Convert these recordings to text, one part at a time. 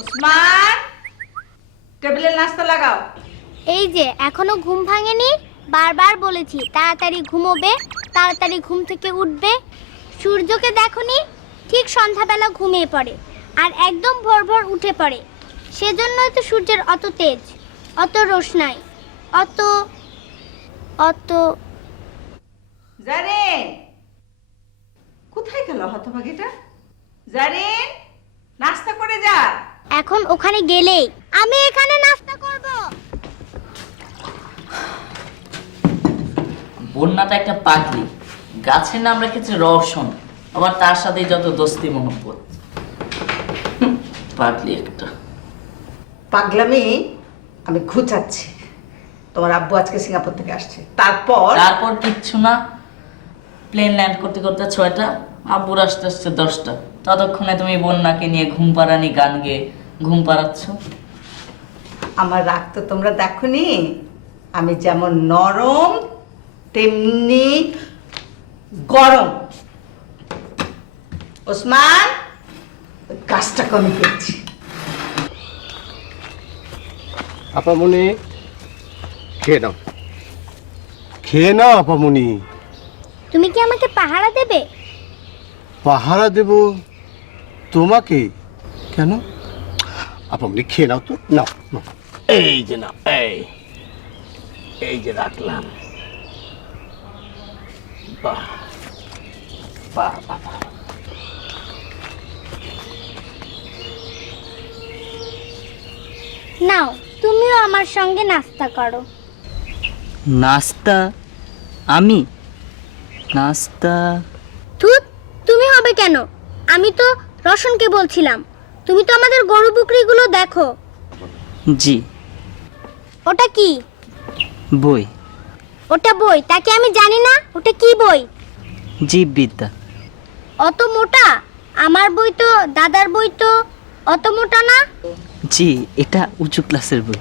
উসমান, টেবিলে নাস্তা লাগাও। এই যে এখনো ঘুম ভাঙেনি, বারবার বলেছি তাড়াতাড়ি ঘুমোবে, তাড়াতাড়ি ঘুম থেকে উঠবে। সূর্যকে দেখোনি, ঠিক সন্ধ্যাবেলা ঘুমিয়ে পড়ে আর একদম ভোর ভোর উঠে পড়ে। সেজন্যই তো সূর্যের অত তেজ, অত রোশনাই, অত অত জারিন, কোথায় গেল হতভাগীটা? জারিন, নাস্তা করে যা। এখন ওখানে গেলেই আমি এখানে নাস্তা করব। বন্যাটা একটা পাগলি, গাছের নাম রেখেছে রওশন, আবার তার সাথে যত দোস্তি মহব্বত। পাগলি একটা। পাগলামি আমি ঘুচাচ্ছি। তোমার আব্বু আজকে সিঙ্গাপুর থেকে আসছে, তারপর কিচ্ছু না। প্লেন ল্যান্ড করতে করতে 6টা, আব্বুর আসতে আসতে 10টা। ততক্ষণে তুমি বন্যাকে নিয়ে ঘুম পাড়ানি গান গেয়ে ঘুম পাড়াচ্ছ। আমার রাগ তো তোমরা দেখোনি, আমি যেমন নরম তেমনি গরম। ওসমান, গাছটা কমে গেছি। আপামনি, খেয়ে নাও, খেয়ে নাও আপামনি। তুমি কি আমাকে পাহারা দেবে? পাহারা দেব তোমাকে? কেন? আপামনি খেয়ে নাও তো, নাও নাও। এই যে না, এই যে রাখলাম। বাহ বাহ বাহ। নাও, তুমিও আমার সঙ্গে নাস্তা করো। নাস্তা? আমি নাস্তা? ধুত, তুমি হবে কেন? আমি তো রোশনকে বলছিলাম। তুমি তো আমাদের গরু বকরিগুলো দেখো। জি। ওটা কি? বই। ওটা বই? তাকে আমি জানি না। ওটা কি বই? জীববিদ্যা। অত মোটা? আমার বই তো, দাদার বই তো অত মোটা না। জি, এটা উঁচু ক্লাসের বই।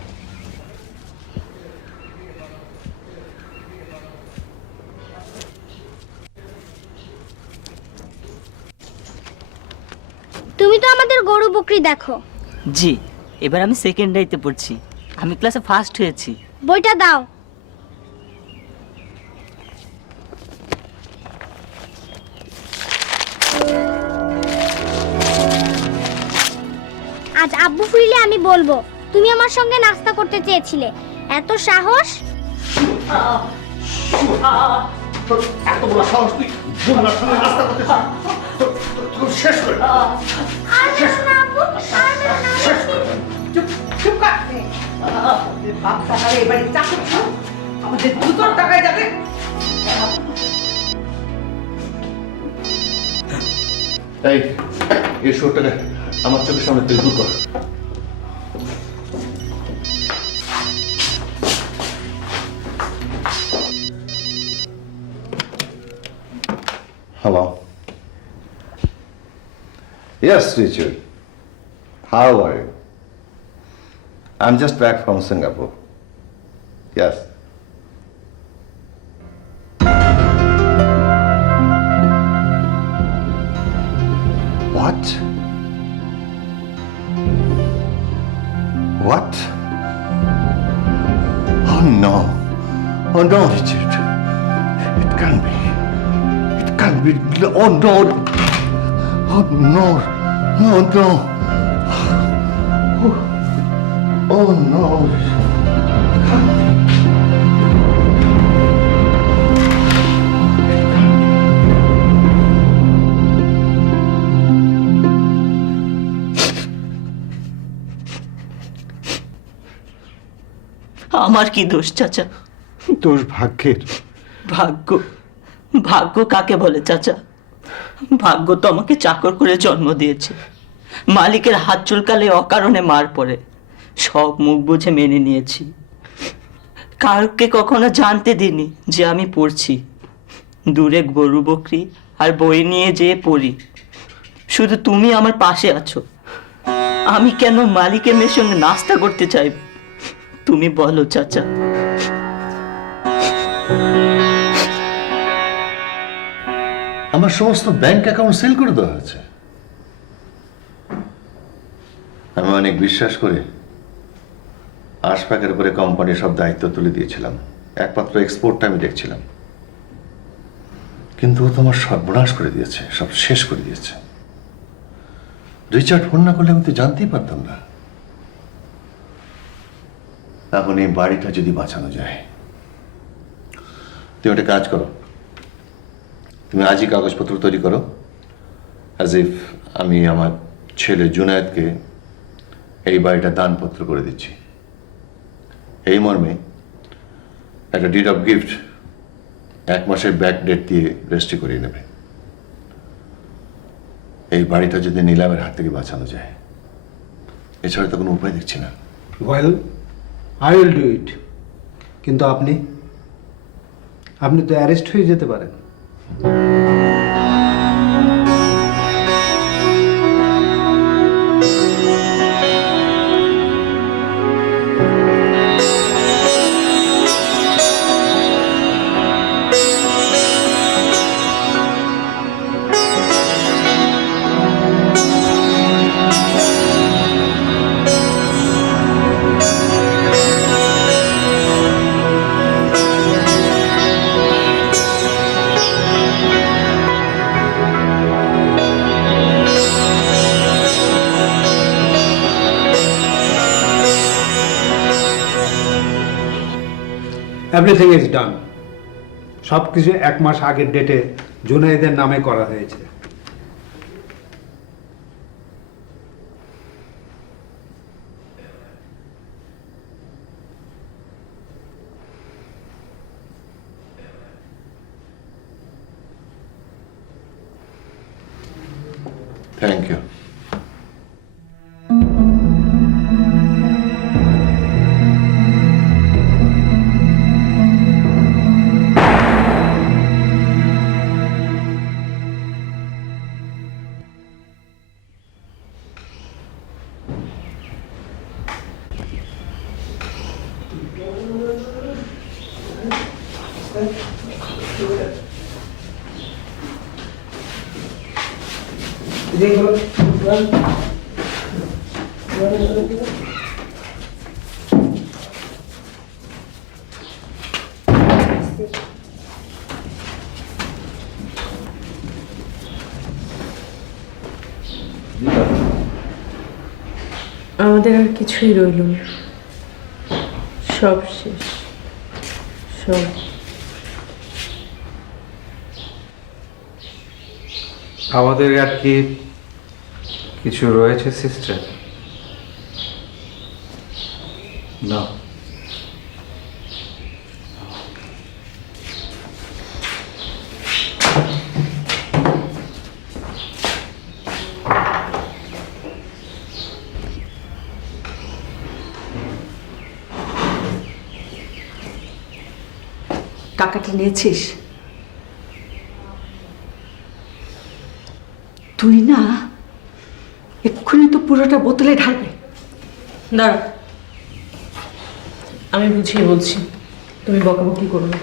তুমি তো আমাদের গরু বকরি দেখো। জি, এবার আমি সেকেন্ডারিতে পড়ছি। আমি ক্লাসে ফার্স্ট হয়েছি। বইটা দাও। আজ আব্বু ফিরলে আমি বলবো তুমি আমার সঙ্গে নাস্তা করতে চেয়েছিলে। এত সাহস! এত বড় সাহস তুই বন্যার সঙ্গে নাস্তা করতে শেষ করে শেষ না আব্বু, শেষ করে। চুপ কর। বাপ টাকারে এবারে চাকর ছিল, আমাদের দুটোর টাকায় যাবে। এই শোটাকে আমার চোখের সামনে থেকে দূর কর। Hello. Yes, Richard. How are you? I'm just back from Singapore. Yes. What? What? Oh no. Oh no, Richard. It can't be. It can't be. Oh no. Oh no. No, no. Oh no. আমার কি দোষ চাচা? দোষ ভাগ্যের। ভাগ্য? ভাগ্য কাকে বলে চাচা? ভাগ্য তো আমাকে চাকর করে জন্ম দিয়েছে। মালিকের হাত চুলকালে অকারণে মার পড়ে, সব মুখ বুঝে মেনে নিয়েছি। কাউকে কখনো জানতে দিইনি যে আমি পড়ছি। দূরে গরু বকরি আর বই নিয়ে যেয়ে পড়ি। শুধু তুমি আমার পাশে আছো। আমি কেন মালিকের মেয়ের সঙ্গে নাস্তা করতে চাইব? তুমি বলো চাচা। আমার সমস্ত ব্যাংক অ্যাকাউন্ট সেল করে দেওয়া হয়েছে। আমি অনেক বিশ্বাস করে আশফাকের উপরে কোম্পানির সব দায়িত্ব তুলে দিয়েছিলাম। একমাত্র এক্সপোর্টটা আমি দেখছিলাম, কিন্তু ও তো আমার সর্বনাশ করে দিয়েছে, সব শেষ করে দিয়েছে। রিচার্ড ফোন না করলে আমি তো জানতেই পারতাম না। এখন এই বাড়িটা যদি বাঁচানো যায়, তুমি একটা কাজ করো, তুমি আজই কাগজপত্র তৈরি করো, অ্যাজ ইফ আমি আমার ছেলে জুনায়েদকে এই বাড়িটা দানপত্র করে দিচ্ছি। এই মর্মে একটা ডিড অফ গিফট 1 মাসের ব্যাক ডেট দিয়ে রেজিস্ট্রি করিয়ে নেবে। এই বাড়িটা যদি নিলামের হাত থেকে বাঁচানো যায়, এছাড়া তো কোনো উপায় দেখছি না। Well, I will do it. কিন্তু আপনি তো অ্যারেস্ট হয়ে যেতে পারেন। Everything is done. সব কিছু 1 মাস আগের ডেটে জুনায়েদের নামে করা হয়েছে। Thank you. আমাদের আর কিছুই রইল না, সব শেষ, সব। আমাদের আর কি কিছু রয়েছে সিস্টার? না। টাকাটা নিয়েছিস? তুই না এক্ষুনি তো পুরোটা বোতলে ঢালবে। দাঁড়া, আমি বুঝিয়ে বলছি, তুমি বকাবকি করো না।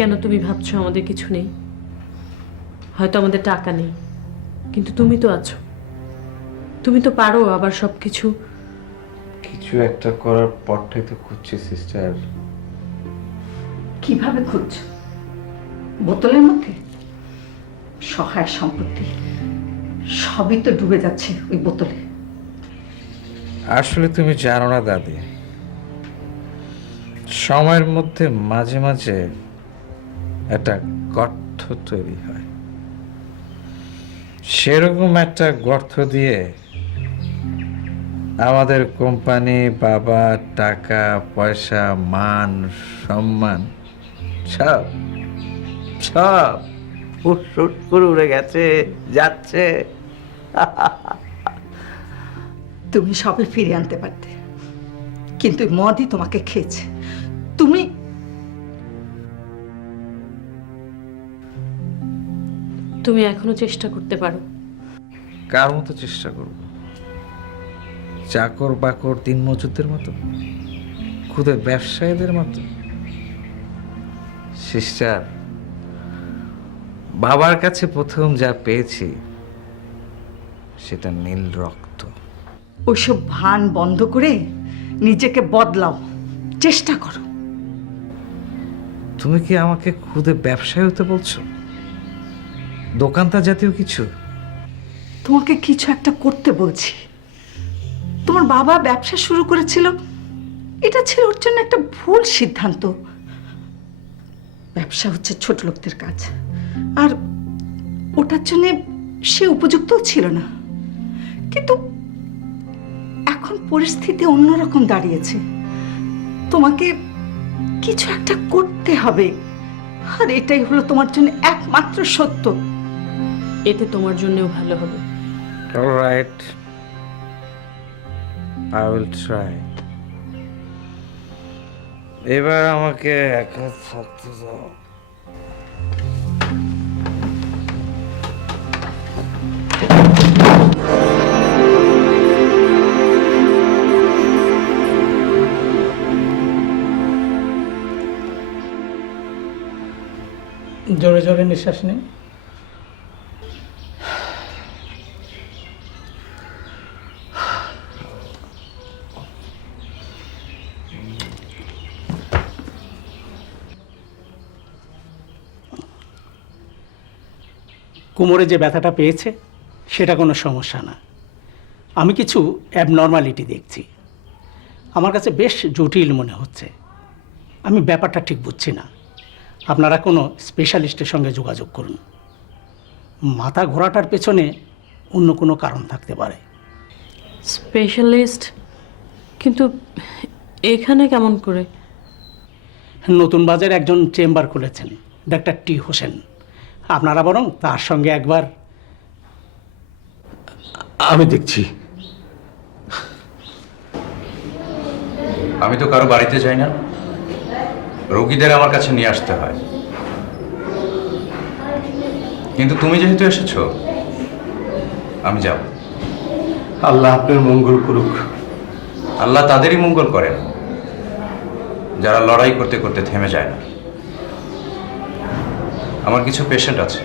কেন তুমি ভাবছো আমাদের কিছু নেই? হয়তো আমাদের টাকা নেই, কিন্তু তুমি তো আছো, তুমি তো পারো আবার সব কিছু। কিছু একটা করার পরটাই তো খুঁজছি সিস্টার। কিভাবে খুঁজছো? বোতলের মধ্যে সহায় সম্পত্তি সবই তো ডুবে যাচ্ছে ওই বোতলে। আসলে তুমি জানো না দাদি, সময়ের মধ্যে মাঝে মাঝে একটা গর্ত তৈরি হয়। সেরকম একটা গর্ত দিয়ে আমাদের কোম্পানি, বাবা, টাকা পয়সা, মান সম্মান সব সব ফুট করে উড়ে গেছে, যাচ্ছে। তুমি সবে ফিরে আনতে পারতে, কিন্তু ওই মদই তোমাকে খেয়েছে। তুমি তুমি এখনো চেষ্টা করতে পারো। কার মতো চেষ্টা করব? চাকর বাকর দিন মজুরদের মতো, খুদে ব্যবসায়ীদের মতো? সিস্টার, বাবার কাছে প্রথম যা পেয়েছি সেটা নীল রক্ত। ওইসব ভান বন্ধ করে নিজেকে বদলাও, চেষ্টা করো। তুমি কি আমাকে খুদে ব্যবসায়ী হতে বলছো? দোকানদার জাতীয় কিছু? তোমাকে কিছু একটা করতে বলছি। তোমার বাবা ব্যবসা শুরু করেছিল, এটা ছিল ওর জন্য একটা ভুল সিদ্ধান্ত। ব্যবসা হচ্ছে ছোট লোকদের কাজ, আর ওটার জন্য সে উপযুক্ত ছিল না। কিন্তু এখন পরিস্থিতি অন্যরকম দাঁড়িয়েছে, তোমাকে কিছু একটা করতে হবে, আর এটাই হলো তোমার জন্য একমাত্র সত্য। এতে তোমার জন্যও ভালো হবে। All right, I will try. এবার আমাকে একা থাকতে দাও। জোরে জোরে নিঃশ্বাস নিন। কোমরে যে ব্যথাটা পেয়েছে সেটা কোনো সমস্যা না। আমি কিছু অ্যাবনর্মালিটি দেখছি, আমার কাছে বেশ জটিল মনে হচ্ছে। আমি ব্যাপারটা ঠিক বুঝছি না। আপনারা কোনো স্পেশালিস্টের সঙ্গে যোগাযোগ করুন। মাথা ঘোরাটার পেছনে অন্য কোনো কারণ থাকতে পারে। স্পেশালিস্ট? কিন্তু এখানে কেমন করে? নতুন বাজারে একজন চেম্বার খুলেছেন, ডাক্তার টি হোসেন। আপনারা বরং তার সঙ্গে একবার। আমি দেখছি। আমি তো কারো বাড়িতে যাই না, রোগীদের আমার কাছে নিয়ে আসতে হয়। কিন্তু তুমি যেহেতু এসেছো, আমি যাব। আল্লাহ আপনার মঙ্গল করুক। আল্লাহ তাদেরই মঙ্গল করেন যারা লড়াই করতে করতে থেমে যায় না। আমার কিছু পেশেন্ট আছে,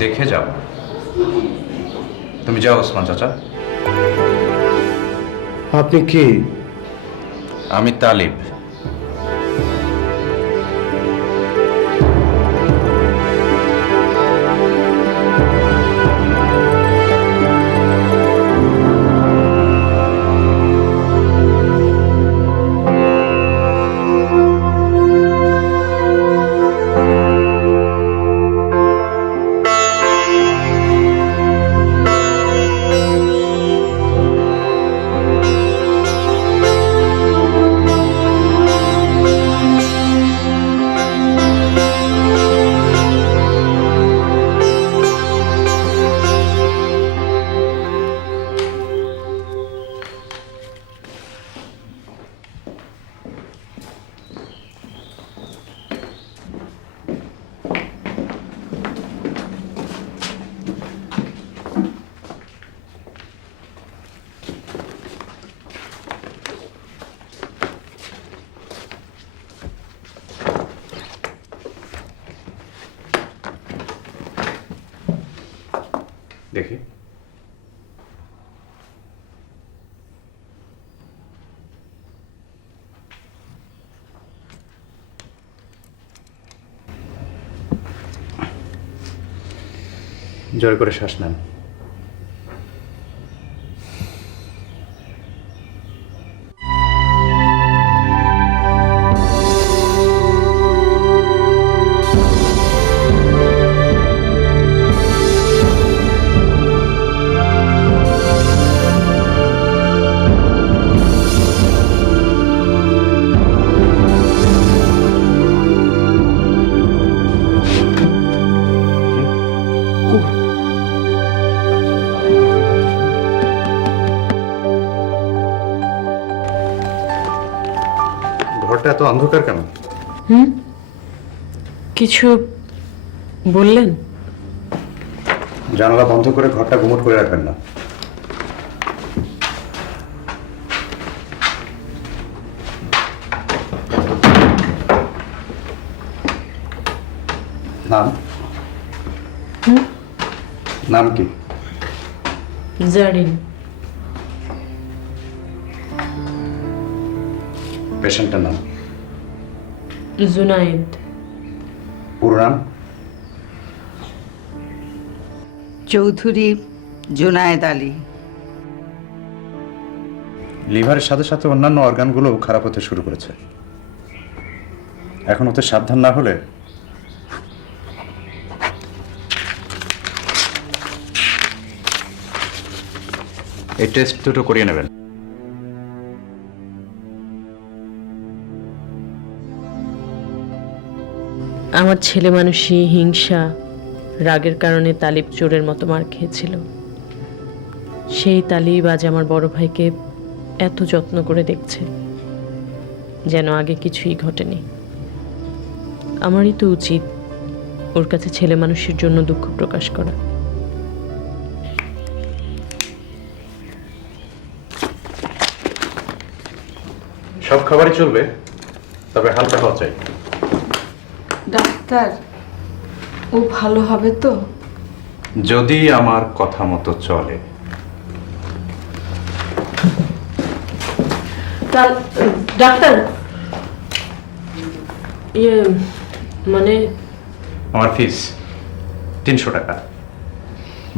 দেখে যাও। তুমি যাও ওসমান চাচা। আপনি কি? আমি তালিব। দেখি। জোরে করে শ্বাস নেন। ঘরটা এত অন্ধকার কেন? কিছু বললেন? জানালা বন্ধ করে ঘরটা গুমট করে রাখবেন না। নাম? নাম কি? জারিন। পেশেন্টের নাম? জুনায়েদ। পুরো নাম? চৌধুরী জুনায়েদ আলী। লিভারের সাথে সাথে অন্যান্য অর্গানগুলো খারাপ হতে শুরু করেছে। এখন ওতে সাবধান না হলে এই টেস্ট দুটো করিয়ে নেবেন। আমার ছেলে মানুষই হিংসা, রাগের কারণে তালিব চোরের মতো মার খেয়েছিল। সেই তালিব আজ আমার বড় ভাইকে এত যত্ন করে দেখছে যেন আগে কিছুই ঘটেনি। আমারই তো উচিত ওর কাছে ছেলে মানুষের জন্য দুঃখ প্রকাশ করা। সব খাবারই চলবে, তবে হালকা খাওয়া চাই। ডাক্তার, ও ভালো হবে তো? যদি আমার কথা মতো চলে। ডাক্তার, মানে আমার ফিস 300 টাকা।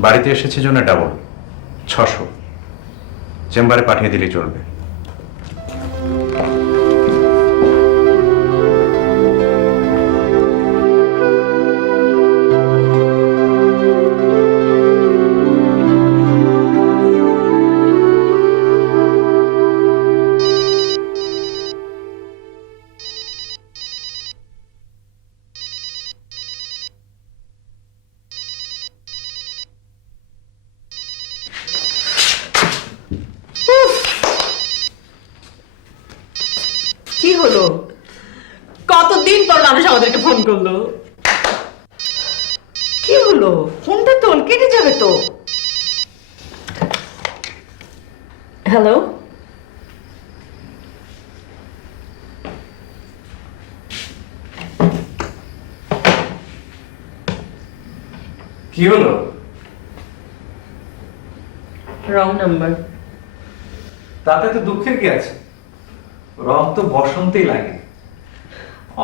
বাড়িতে এসেছে জন্য ডাবল 600। চেম্বারে পাঠিয়ে দিলেই চলবে। কি হলো? কতদিন পর মানুষ আমাদেরকে ফোন করলো। কি হলো? ফোনটা তোল, কেটে যাবে তো। হ্যালো, কি হলো? Wrong number. তাতে তো দুঃখের কি আছে? রং তো বসন্তেই লাগে।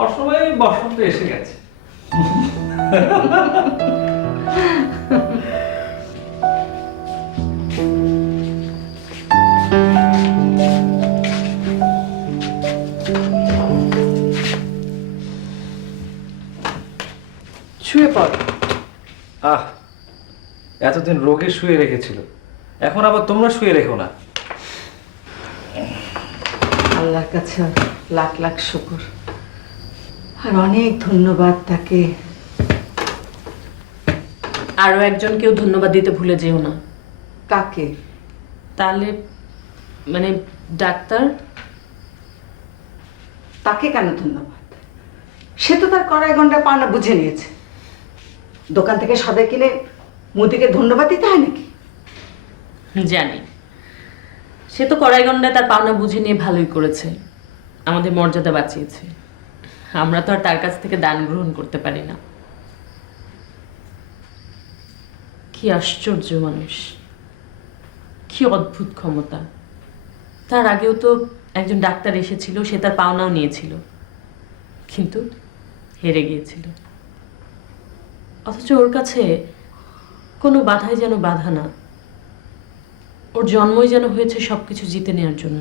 অসময়ে বসন্ত এসে গেছে। শুয়ে পড়। এতদিন রোগে শুয়ে রেখেছিল, এখন আবার তোমরা শুয়ে রেখো না। আল্লাহর কাছে লাখ লাখ শুকর, আর অনেক ধন্যবাদ তাকে। আরো একজনকেও ধন্যবাদ দিতে ভুলে যেও না। কাকে? তাহলে মানে ডাক্তার। তাকে কেন ধন্যবাদ? সে তো তার কড়াই গন্ডা পাওনা বুঝে নিয়েছে। দোকান থেকে সদাই কিনে মুদিকে ধন্যবাদ দিতে হয় নাকি? জানি, সে তো কড়াইগন্ডায় তার পাওনা বুঝে নিয়ে ভালোই করেছে, আমাদের মর্যাদা বাঁচিয়েছে। আমরা তো আর তার কাছ থেকে দান গ্রহণ করতে পারি না। কি আশ্চর্য মানুষ, কি অদ্ভুত ক্ষমতা। তার আগেও তো একজন ডাক্তার এসেছিল, সে তার পাওনাও নিয়েছিল, কিন্তু হেরে গিয়েছিল। অথচ ওর কাছে কোনো বাধাই যেন বাধা না, ওর জন্মই যেন হয়েছে সবকিছু জিতে নেওয়ার জন্য।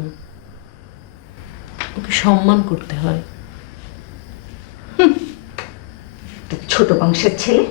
ওকে সম্মান করতে হয়। ছোট বংশের ছেলে।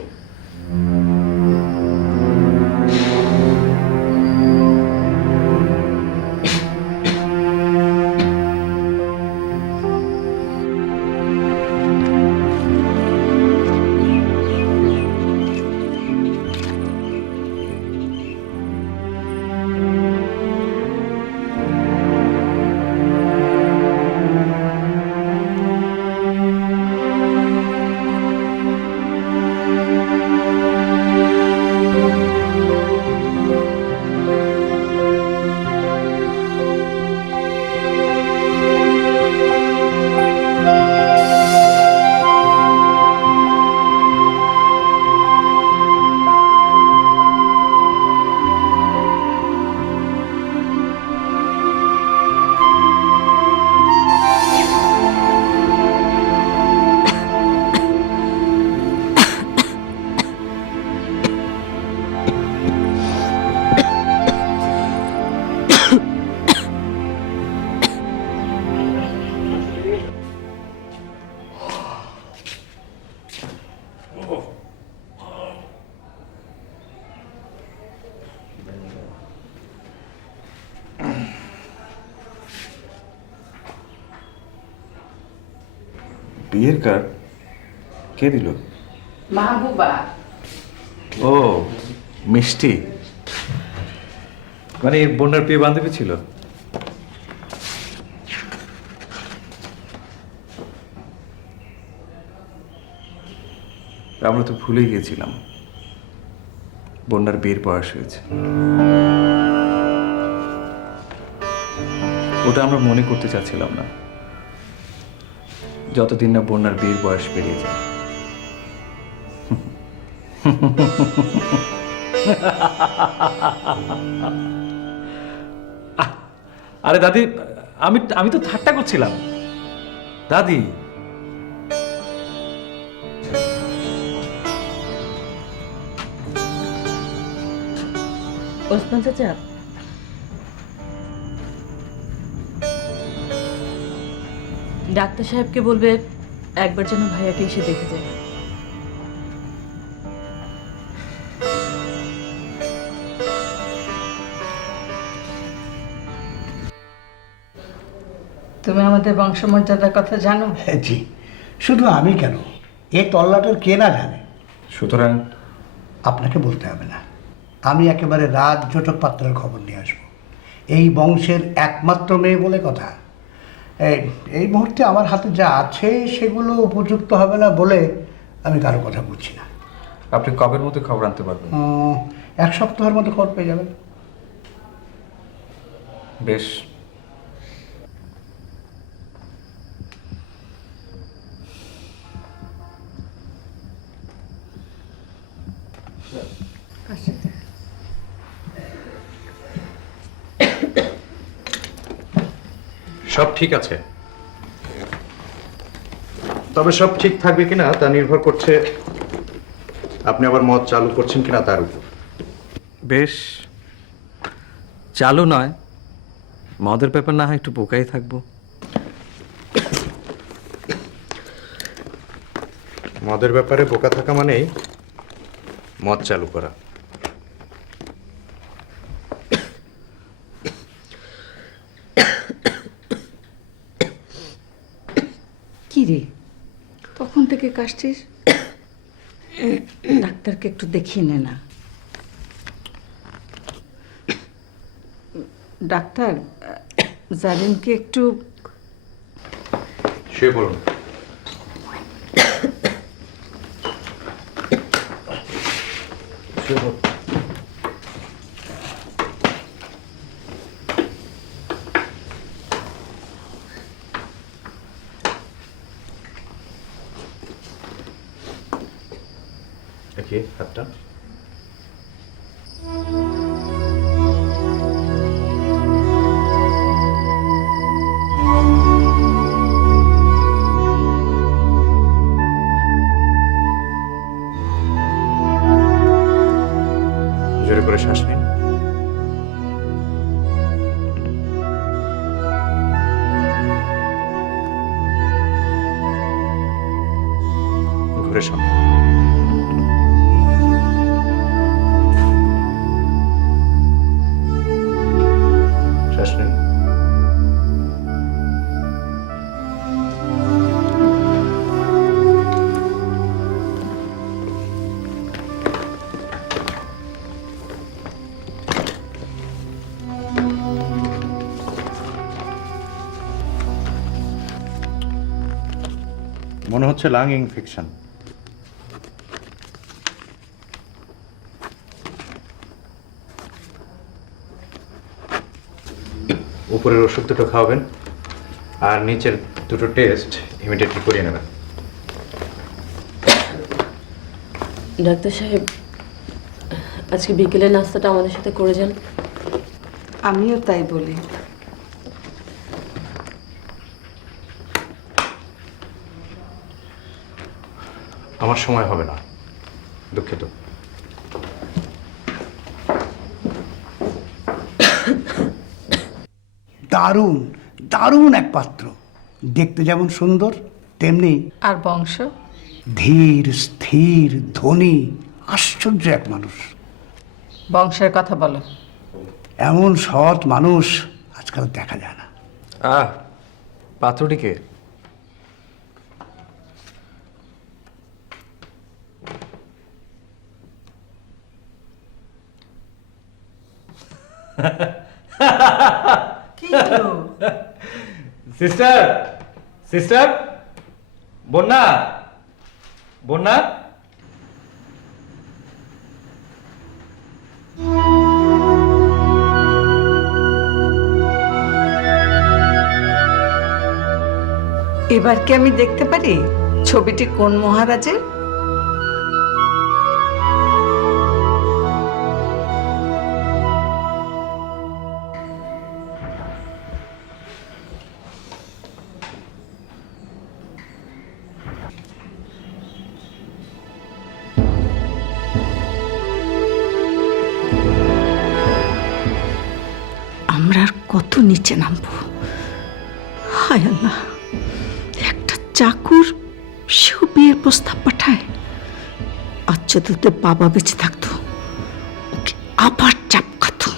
বিয়ের কার্ড কে দিল? মাহবুবা। ও মিষ্টি, মানে বোনের প্রিয় বান্ধবী ছিল। আমরা তো ভুলে গিয়েছিলাম বন্যার বিয়ের বয়স হয়েছে। ওটা আমরা মনে করতে চাচ্ছিলাম না, যতদিন না বন্যার বিয়ের বয়স পেরিয়ে যায়। আরে দাদি, আমি তো ঠাট্টা করছিলাম দাদি। ওসমান চাচা, ডাক্তার সাহেবকে বলবে একবার যেন ভাইয়াকে এসে দেখে যায়। তুমি আমাদের বংশমর্যাদার কথা জানো? জি, শুধু আমি কেন, এই তল্লাটার কে না জানে। সুতরাং আপনাকে বলতে হবে না, আমি একেবারে রাজ জটক পাত্রের খবর নিয়ে আসবো। এই বংশের একমাত্র মেয়ে বলে কথা। এই মুহূর্তে আমার হাতে যা আছে সেগুলো উপযুক্ত হবে না বলে আমি কারো কথা বুঝছি না। আপনি কবের মধ্যে খবর আনতে পারবেন? 1 সপ্তাহের মধ্যে খবর পেয়ে যাবেন। বেশ। সব ঠিক আছে, তবে সব ঠিক থাকবে কিনা তা নির্ভর করছে আপনি আবার মদ চালু করছেন কিনা তার উপর। বেশ, চালু নয়, মদের ব্যাপার না হয় একটু বোকাই থাকবো। মদের ব্যাপারে বোকা থাকা মানেই মদ চালু করা। কি রে, তখন থেকে কাশছিস? ডাক্তারকে একটু দেখিয়ে নে না। ডাক্তার, জারিনকে একটু শুয়ে পড়ুন। শুয়ে পড়ুন। দেখি হাতটা। জোরে করে শ্বাস নিন। ঘুরে সামনে। শ্বাস নিন। মনে হচ্ছে লাং ইনফেকশন। উপরের ওষুধ দুটো খাওয়াবেন আর নিচের দুটো টেস্ট ইমিডিয়েটলি করিয়ে নেবেন। ডাক্তার সাহেব, আজকে বিকেলের নাস্তাটা আমাদের সাথে করে যান। আমিও তাই বলি। আমার সময় হবে না, দুঃখিত। দারুণ দারুণ এক পাত্র, দেখতে যেমন সুন্দর তেমনি আর বংশ? ধীর স্থির ধনী, আশ্চর্য এক মানুষ। বংশের কথা বলো। এমন সৎ মানুষ আজকাল দেখা যায় না। পাত্রটিকে সিস্টার, সিস্টার, বন্যা, বন্যা। এবার কি আমি দেখতে পারি ছবিটি কোন মহারাজের? আমরা আর কত নিচে নামবো? হায় আল্লাহ, একটা চাকুর সেও বিয়ের প্রস্তাব পাঠায়। আচ্ছা, তোদের বাবা বেঁচে থাকতো, ওকে আবার চাপ খাতো।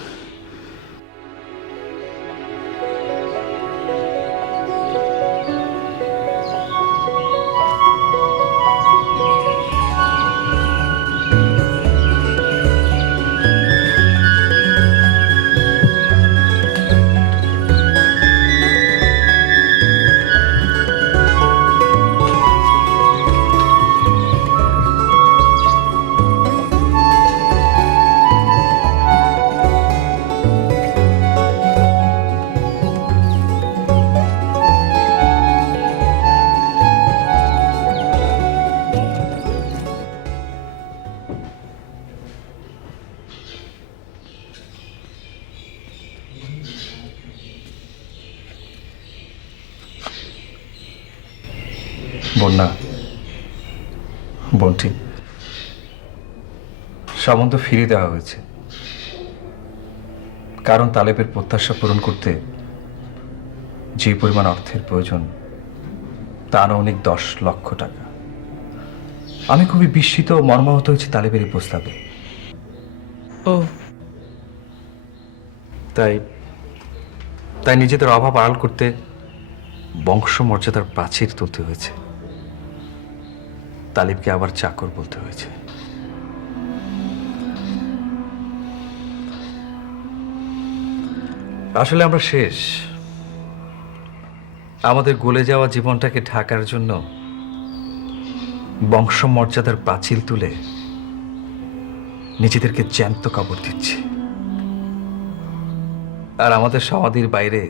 বন্যা, বন্টি, সম্বন্ধ ফিরিয়ে দেওয়া হয়েছে, কারণ তালেবের প্রত্যাশা পূরণ করতে যে পরিমাণ অর্থের প্রয়োজন তা অনেক 10 লক্ষ টাকা। আমি খুবই বিস্মিত ও মর্মাহত হয়েছি তালেবের এই প্রস্তাবে। ও তাই তাই নিজেদের অভাব আড়াল করতে বংশমর্যাদার প্রাচীর তুলতে হয়েছে, তালিবকে আবার চাকর বলতে হয়েছে। আসলে আমরা শেষ। আমাদের গলে যাওয়া জীবনটাকে ঢাকার জন্য বংশমর্যাদার প্রাচীর তুলে নিজেদেরকে জ্যান্ত কবর দিচ্ছি। আর আমাদের সমাধির বাইরে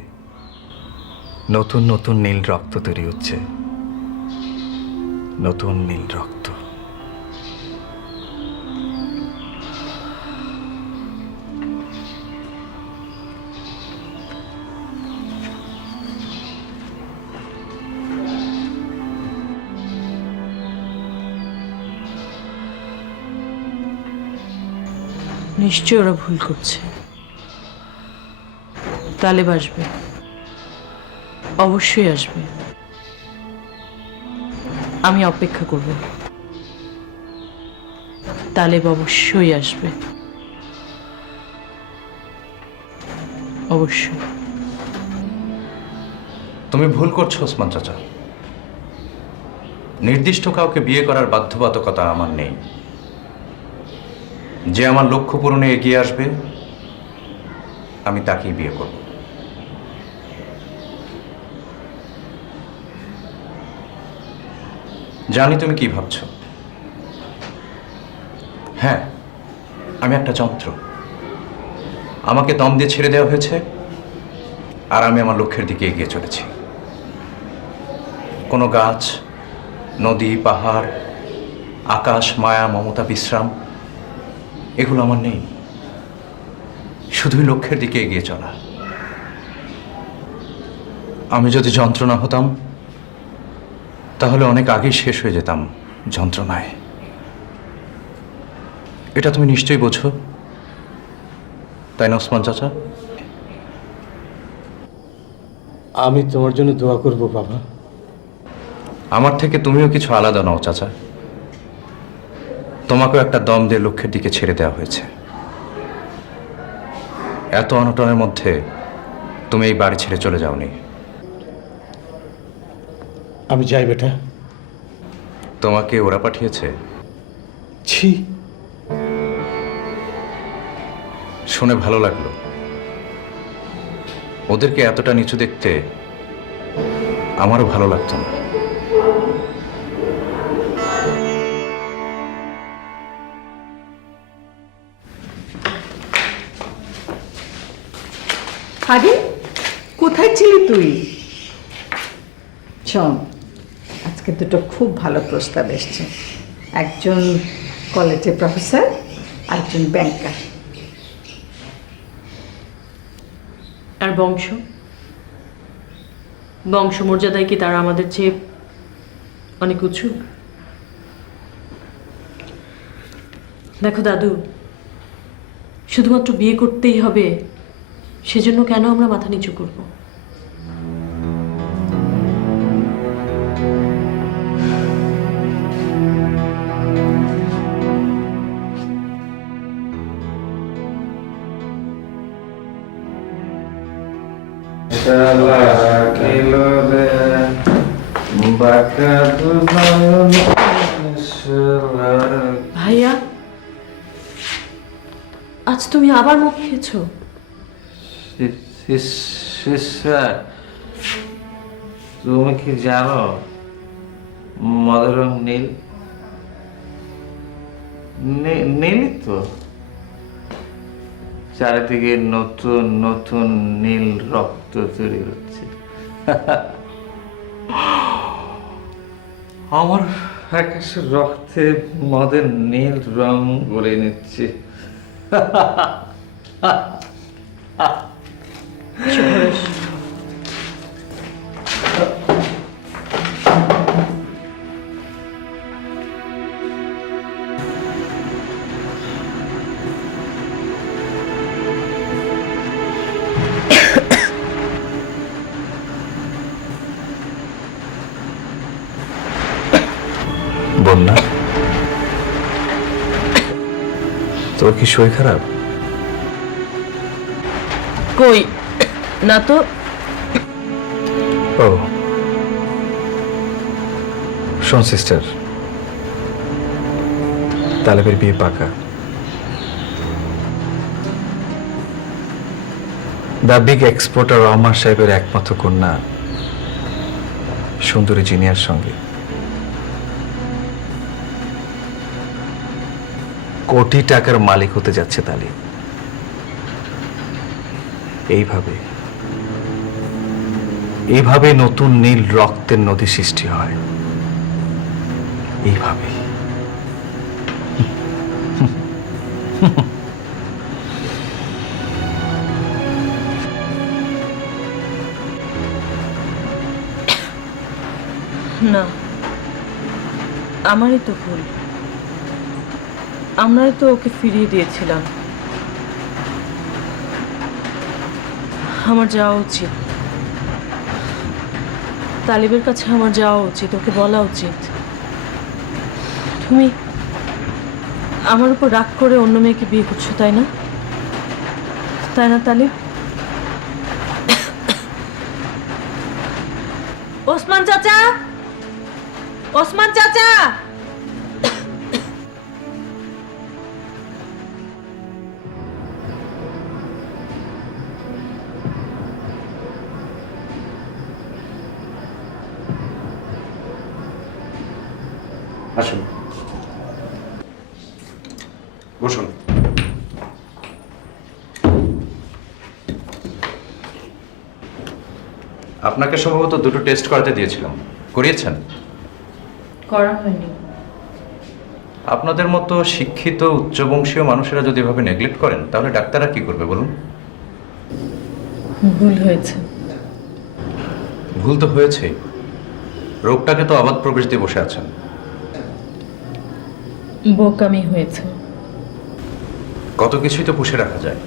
নতুন নতুন নীল রক্ত তৈরি হচ্ছে, নতুন নীল রক্ত। নিশ্চয়ই ওরা ভুল করছে। তালেব আসবে, অবশ্যই আসবে। আমি অপেক্ষা করব, তালেব অবশ্যই আসবে, অবশ্যই। তুমি ভুল করছো ওসমান চাচা। নির্দিষ্ট কাউকে বিয়ে করার বাধ্যবাধকতা আমার নেই। যে আমার লক্ষ্য পূরণে এগিয়ে আসবে আমি তাকেই বিয়ে করব। জানি তুমি কি ভাবছো। হ্যাঁ, আমি একটা যন্ত্র। আমাকে দম দিয়ে ছেড়ে দেওয়া হয়েছে আর আমি আমার লক্ষ্যের দিকে এগিয়ে চলেছি। কোনো গাছ, নদী, পাহাড়, আকাশ, মায়া, মমতা, বিশ্রাম এগুলো আমার নেই। শুধুই লক্ষ্যের দিকে এগিয়ে চলা। আমি যদি যন্ত্রণা হতাম তাহলে অনেক আগেই শেষ হয়ে যেতাম যন্ত্রণায়। এটা তুমি নিশ্চয়ই বোঝো, তাই না ওসমান চাচা? আমি তোমার জন্য দোয়া করব বাবা। আমার থেকে তুমিও কিছু আলাদা নও চাচা। তোমাকেও একটা দম দিয়ে লক্ষ্যের দিকে ছেড়ে দেওয়া হয়েছে। এত অনটনের মধ্যে তুমি এই বাড়ি ছেড়ে চলে যাওনি। আমি যাই বেটা। তোমাকে ওরা পাঠিয়েছে? ছি, শুনে ভালো লাগলো। ওদেরকে এতটা নিচু দেখতে আমারও ভালো লাগতো না। আরে কোথায় ছিলি তুই? শোন, আজকে দুটো খুব ভালো প্রস্তাব এসছে। একজন কলেজের প্রফেসর, একজন ব্যাংকার। আর বংশ বংশমর্যাদায় কি তারা আমাদের চেয়ে অনেক উঁচু? দেখো দাদু, শুধুমাত্র বিয়ে করতেই হবে সেজন্য কেন আমরা মাথা নিচু করব? ভাইয়া, আজ তুমি আবার মুখ খেয়েছো? তুমি কি জানো মদের রং নীল? নীলই তো। চারিদিকে নতুন নতুন নীল রক্ত তৈরি হচ্ছে। আমার আকাশের রক্তে মদের নীল রং গড়ে নিচ্ছে। বন্যা, তোর কি শরীর খারাপ? কই না তো। ও শোন সিস্টার, তালেবের বিয়ে পাকা। দ্য বিগ এক্সপোর্টার রহমান সাহেবের একমাত্র কন্যা সুন্দরী জিনিয়ার সঙ্গে। কোটি টাকার মালিক হতে যাচ্ছে তালিব। এইভাবে নতুন নীল রক্তের নদী সৃষ্টি হয়। এইভাবে না, আমারই তো ভুল। আমরাই তো ওকে ফিরিয়ে দিয়েছিলাম। আমার যাওয়া উচিত, তালিবের কাছে আমার যাওয়া উচিত, ওকে বলা উচিত তুমি আমার উপর রাগ করে অন্য মেয়েকে বিয়ে করছো, তাই না? তাই না তালিব? ওসমান চাচা, ওসমান চাচা, আসুন, বসুন। আপনাকে সম্ভবত দুটো টেস্ট করাতে দিয়েছিলাম, করিয়েছেন? করা হয়নি। আপনাদের মতো শিক্ষিত উচ্চবংশীয় মানুষেরা যদি এভাবে নেগলেক্ট করেন তাহলে ডাক্তাররা কি করবে বলুন? ভুল হয়েছে। ভুল তো হয়েছেই, রোগটাকে তো অবাধ প্রবেশ দিয়ে বসে আছেন। বোকামি হয়েছে। কত কিছুই তো পুষে রাখা যায়,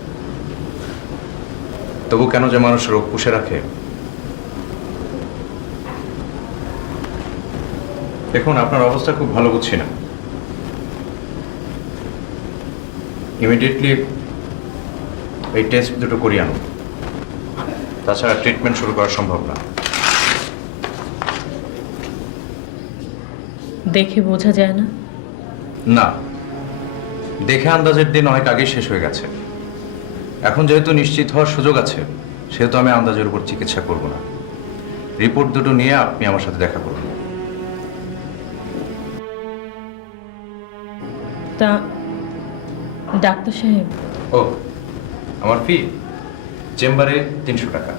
তবু কেন যে মানুষ রোগ পুষে রাখে? দেখুন, আপনার অবস্থা খুব ভালো বুঝছি না। ইমিডিয়েটলি এই টেস্ট দুটো করিয়ে আনুন, তাছাড়া ট্রিটমেন্ট শুরু করা সম্ভব না। দেখে বোঝা যায় না? না, দেখে আন্দাজের দিন অনেক আগেই শেষ হয়ে গেছে। এখন যেহেতু নিশ্চিত হওয়ার সুযোগ আছে, সেহেতু আমি আন্দাজের উপর চিকিৎসা করব না। রিপোর্ট দুটো নিয়ে আপনি আমার সাথে দেখা করুন। তা ডাক্তার সাহেব, ও, আমার ফি চেম্বারে 300 টাকা।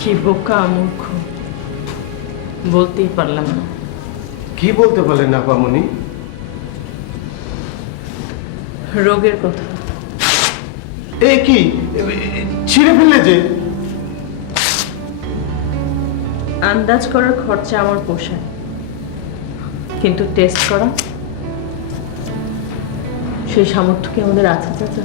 কি বোকা মূর্খ, বলতেই পারলাম না। কি বলতে পারলেন আপামনি? রোগের কথা। এ কি ছিঁড়ে ফেললে যে? আন্দাজ করার খরচা আমার পোষায়, কিন্তু টেস্ট করা সেই সামর্থ্য কি আমাদের আছে চাচা?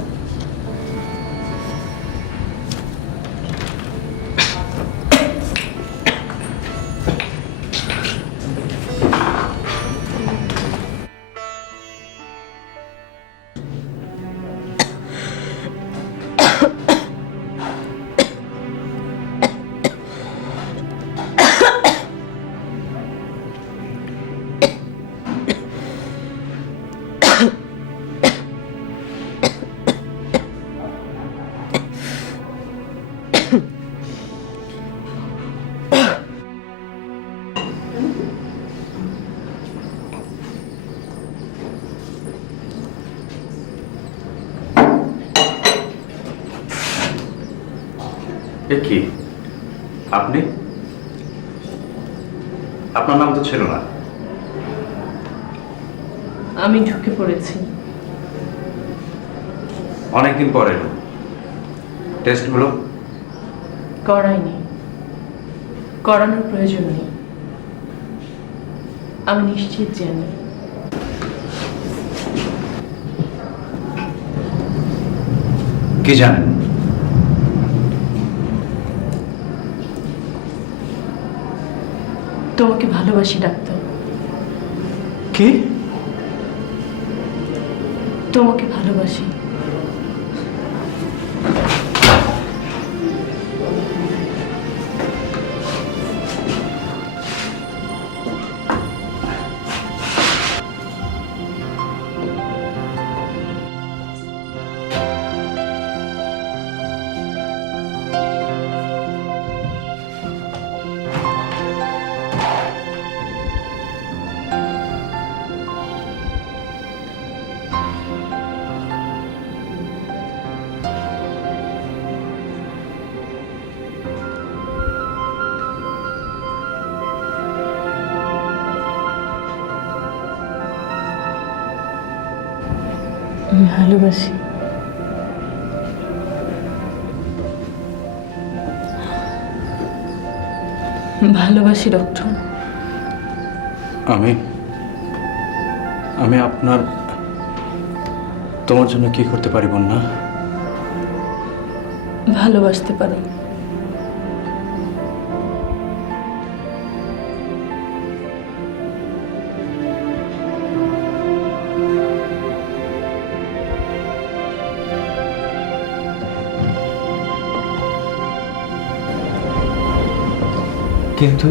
এ কি আপনি? আপনার নাম তো ছিল না। আমি ঢুকে পড়েছি। অনেকদিন পরে টেস্টগুলো করাইনি, করানোর প্রয়োজন নেই। আমি নিশ্চিত জানি কি জানেন? তোমাকে ভালোবাসি ডাক্তার। কি? তোমাকে ভালোবাসি। আমি ভালোবাসি। ভালোবাসি ডক্টর। আমি আপনার তোমার জন্য কি করতে পারি বন্যা? ভালোবাসতে পারো। কিন্তু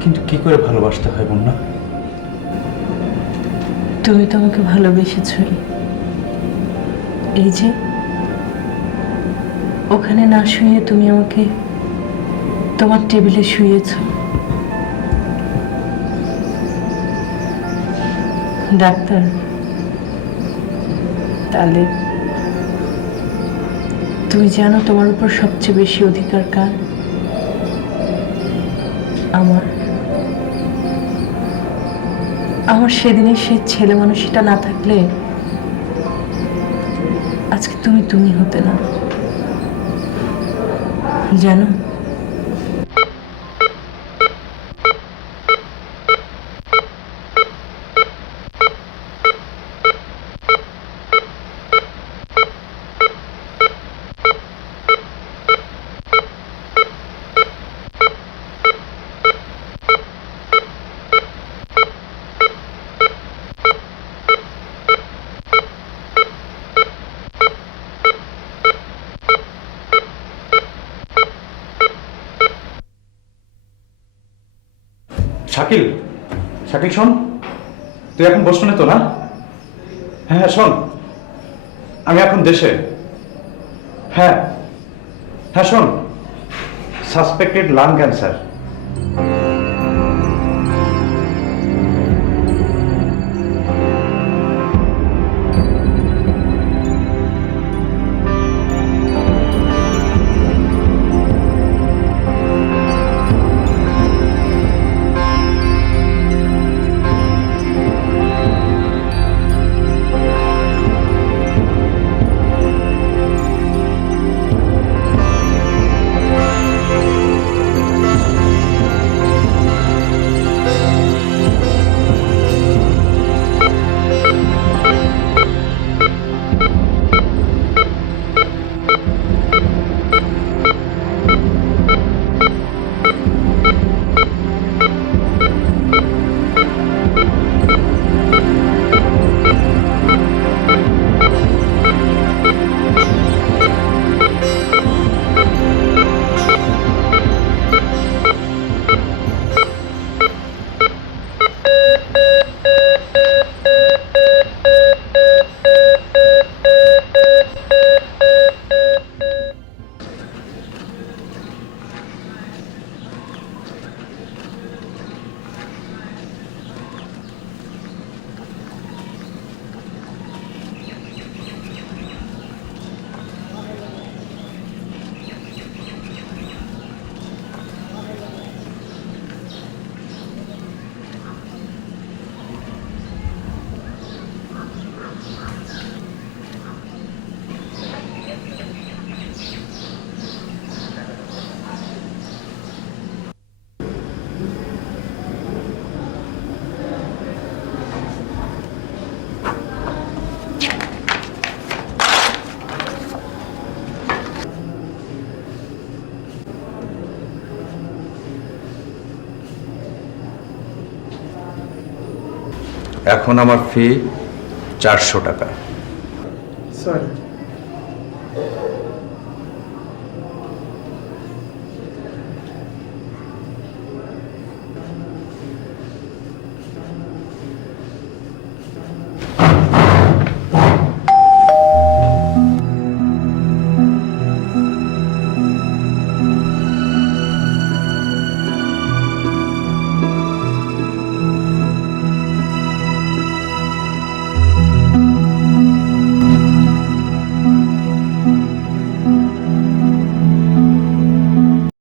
কিন্তু কি করে ভালোবাসতে হয় বন্যা? তুমি তো আমাকে ভালোবেসেছই। এই যে ওখানে না শুয়ে তুমি আমাকে তোমার টেবিলে শুয়েছ। ডাক্তার তাহলে তুমি জানো তোমার উপর সবচেয়ে বেশি অধিকার কার? আমার। আমার সেদিনের সেই ছেলে মানুষটা না থাকলে আজকে তুমি হতে না, জানো? শাকিল, শাকিল শোন, তুই এখন বসনে তো না? হ্যাঁ হ্যাঁ শোন, আমি এখন দেশে। হ্যাঁ হ্যাঁ শোন, সাসপেক্টেড লাং ক্যান্সার। এখন আমার ফি 400 টাকা। স্যার